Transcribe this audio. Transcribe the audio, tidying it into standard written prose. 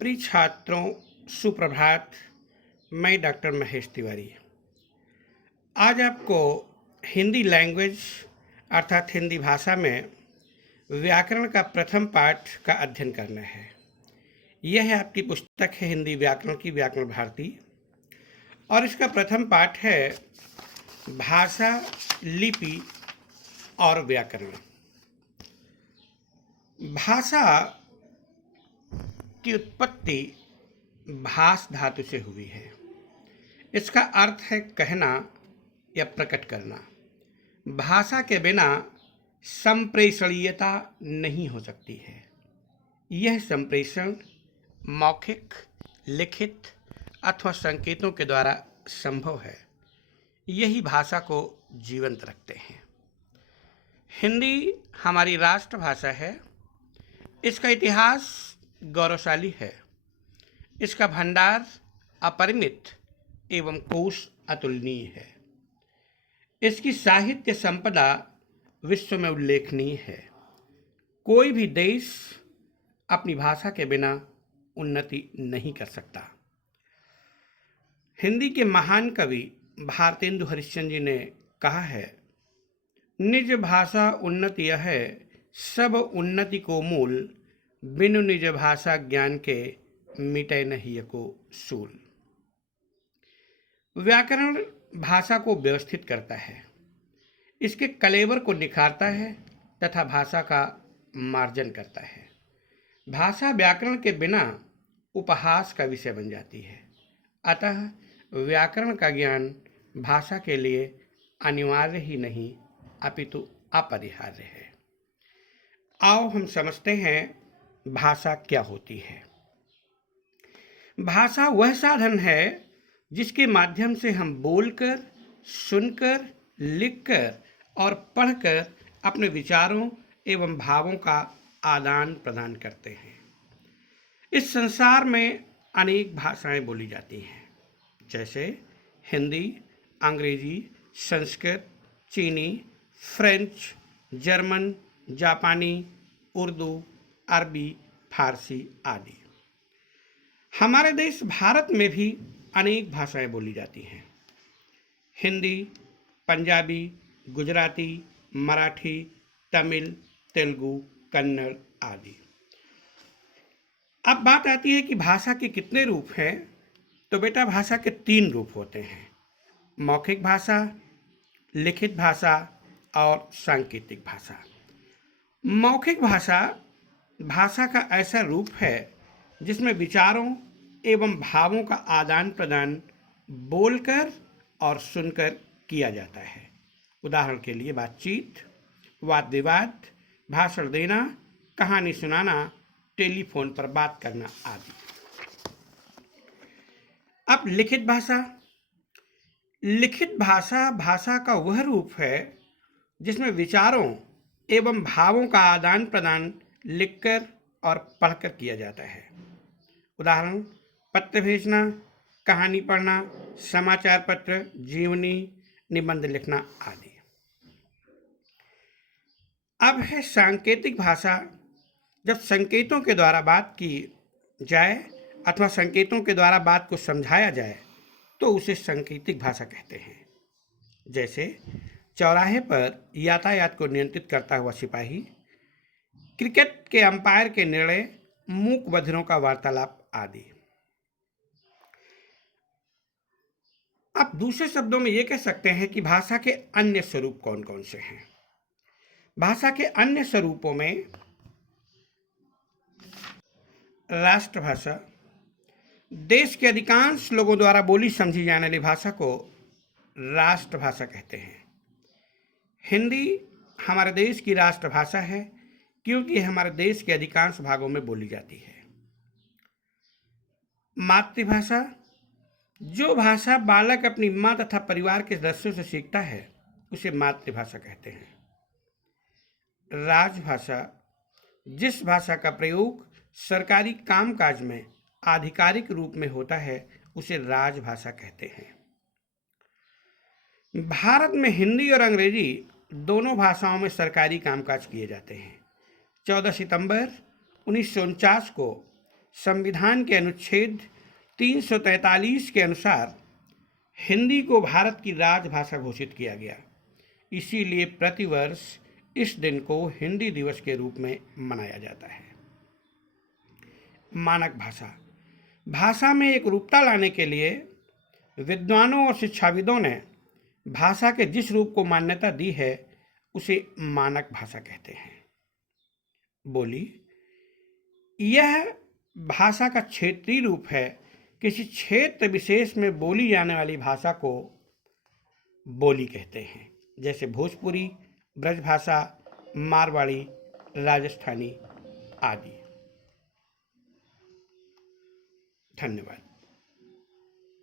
प्रिय छात्रों, सुप्रभात। मैं डॉक्टर महेश तिवारी आज आपको हिंदी लैंग्वेज अर्थात हिंदी भाषा में व्याकरण का प्रथम पाठ का अध्ययन करना है। यह है आपकी पुस्तक है हिंदी व्याकरण की व्याकरण भारती और इसका प्रथम पाठ है भाषा, लिपि और व्याकरण। भाषा की उत्पत्ति भास धातु से हुई है। इसका अर्थ है कहना या प्रकट करना। भाषा के बिना संप्रेषणीयता नहीं हो सकती है। यह संप्रेषण मौखिक, लिखित अथवा संकेतों के द्वारा संभव है। यही भाषा को जीवंत रखते हैं। हिंदी हमारी राष्ट्रभाषा है। इसका इतिहास गौरवशाली है। इसका भंडार अपरिमित एवं कोश अतुलनीय है। इसकी साहित्य संपदा विश्व में उल्लेखनीय है। कोई भी देश अपनी भाषा के बिना उन्नति नहीं कर सकता। हिंदी के महान कवि भारतेंदु हरिश्चंद्र जी ने कहा है, निज भाषा उन्नति यह है, सब उन्नति को मूल, बिनु निज भाषा ज्ञान के मिटे नहीं को सूल। व्याकरण भाषा को व्यवस्थित करता है, इसके कलेवर को निखारता है तथा भाषा का मार्जन करता है। भाषा व्याकरण के बिना उपहास का विषय बन जाती है। अतः व्याकरण का ज्ञान भाषा के लिए अनिवार्य ही नहीं अपितु अपरिहार्य है। आओ हम समझते हैं भाषा क्या होती है। भाषा वह साधन है जिसके माध्यम से हम बोलकर, सुनकर, लिखकर और पढ़कर अपने विचारों एवं भावों का आदान प्रदान करते हैं। इस संसार में अनेक भाषाएं बोली जाती हैं, जैसे हिंदी, अंग्रेजी, संस्कृत, चीनी, फ्रेंच, जर्मन, जापानी, उर्दू, अरबी, फारसी आदि। हमारे देश भारत में भी अनेक भाषाएं बोली जाती हैं। हिंदी, पंजाबी, गुजराती, मराठी, तमिल, तेलुगु, कन्नड़ आदि। अब बात आती है कि भाषा के कितने रूप हैं, तो बेटा भाषा के 3 रूप होते हैं: मौखिक भाषा, लिखित भाषा और सांकेतिक भाषा। मौखिक भाषा भाषा का ऐसा रूप है जिसमें विचारों एवं भावों का आदान प्रदान बोलकर और सुनकर किया जाता है। उदाहरण के लिए बातचीत, वाद विवाद, भाषण देना, कहानी सुनाना, टेलीफोन पर बात करना आदि। अब लिखित भाषा। लिखित भाषा भाषा का वह रूप है जिसमें विचारों एवं भावों का आदान प्रदान लिखकर और पढ़कर किया जाता है। उदाहरण, पत्र भेजना, कहानी पढ़ना, समाचार पत्र, जीवनी, निबंध लिखना आदि। अब है सांकेतिक भाषा। जब संकेतों के द्वारा बात की जाए अथवा संकेतों के द्वारा बात को समझाया जाए तो उसे सांकेतिक भाषा कहते हैं। जैसे चौराहे पर यातायात को नियंत्रित करता हुआ सिपाही, क्रिकेट के अंपायर के निर्णय, मूक बधिरों का वार्तालाप आदि। आप दूसरे शब्दों में यह कह सकते हैं कि भाषा के अन्य स्वरूप कौन कौन से हैं। भाषा के अन्य स्वरूपों में राष्ट्रभाषा, देश के अधिकांश लोगों द्वारा बोली समझी जाने वाली भाषा को राष्ट्रभाषा कहते हैं। हिंदी हमारे देश की राष्ट्रभाषा है क्योंकि हमारे देश के अधिकांश भागों में बोली जाती है। मातृभाषा, जो भाषा बालक अपनी माँ तथा परिवार के सदस्यों से सीखता है उसे मातृभाषा कहते हैं। राजभाषा, जिस भाषा का प्रयोग सरकारी कामकाज में आधिकारिक रूप में होता है उसे राजभाषा कहते हैं। भारत में हिंदी और अंग्रेजी दोनों भाषाओं में सरकारी कामकाज किए जाते हैं। 14 सितंबर 1949 को संविधान के अनुच्छेद 343 के अनुसार हिंदी को भारत की राजभाषा घोषित किया गया। इसीलिए प्रतिवर्ष इस दिन को हिंदी दिवस के रूप में मनाया जाता है। मानक भाषा। भाषा में एक रूपता लाने के लिए विद्वानों और शिक्षाविदों ने भाषा के जिस रूप को मान्यता दी है उसे मानक भाषा कहते हैं। बोली। यह भाषा का क्षेत्रीय रूप है। किसी क्षेत्र विशेष में बोली जाने वाली भाषा को बोली कहते हैं, जैसे भोजपुरी, ब्रजभाषा, मारवाड़ी, राजस्थानी आदि। धन्यवाद।